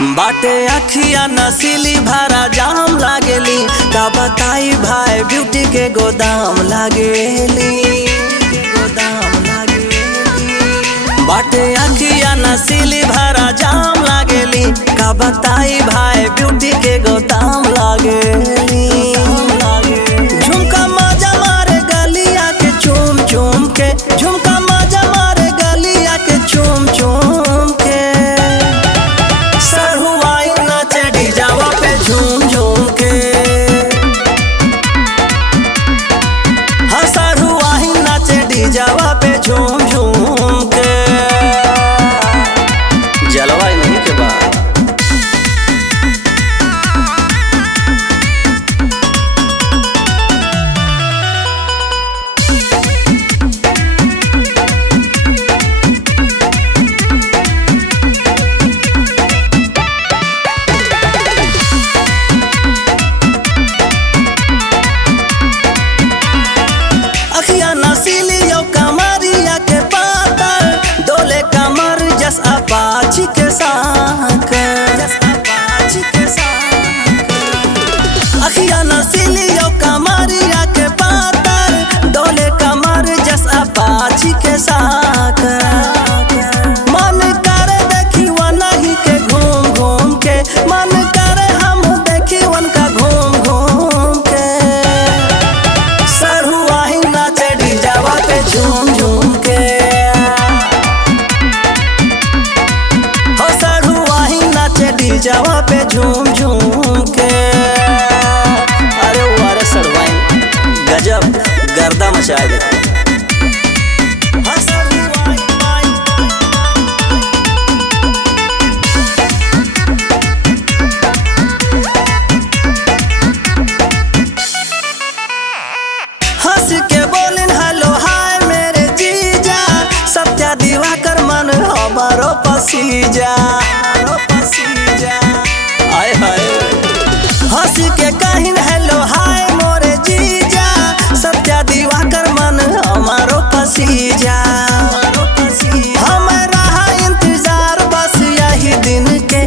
बाटे अखिया नसीली भरा जाम लागेली, का बताई भाई ब्यूटी के गोदाम लागेली। बाटे अखिया नसीली भरा जाम लागेली, का बताई भाई ब्यूटी के गोदाम लागेली। झुमका मजा मारे गलिया के चूम चूम के, झुमका मजा मारे गलिया के चूम चूम के। सरहुआई नाचे डीजावा पे झूम झूम के, हाँ सरहुआई नाचे डीजावा पे झूम झूम के। जलवाई नहीं के बाद अपाची के साथ अखिया नसीलियो कमरिया के पातर, डोले कमर जस अपाची के साथ। मन करे देखी वनही के घूम घूम के, मन करे हम देखी उनका घूम घूम के। सरहुआही नाचे डीजावा पे झूम झूम के, डीजावा पे झूम झूम के। अरे वारे सरवाइन गजब गर्दा मचा देता। हंस के बोलिन हेलो हाय मेरे जीजा, सत्या दिवाकर मन हमारो पसीजा। हंस के कहिन हेलो हाय मोरे जीजा, सत्या दिवाकर मन हमारो पसीजा। हमारा इंतजार बस यही दिन के।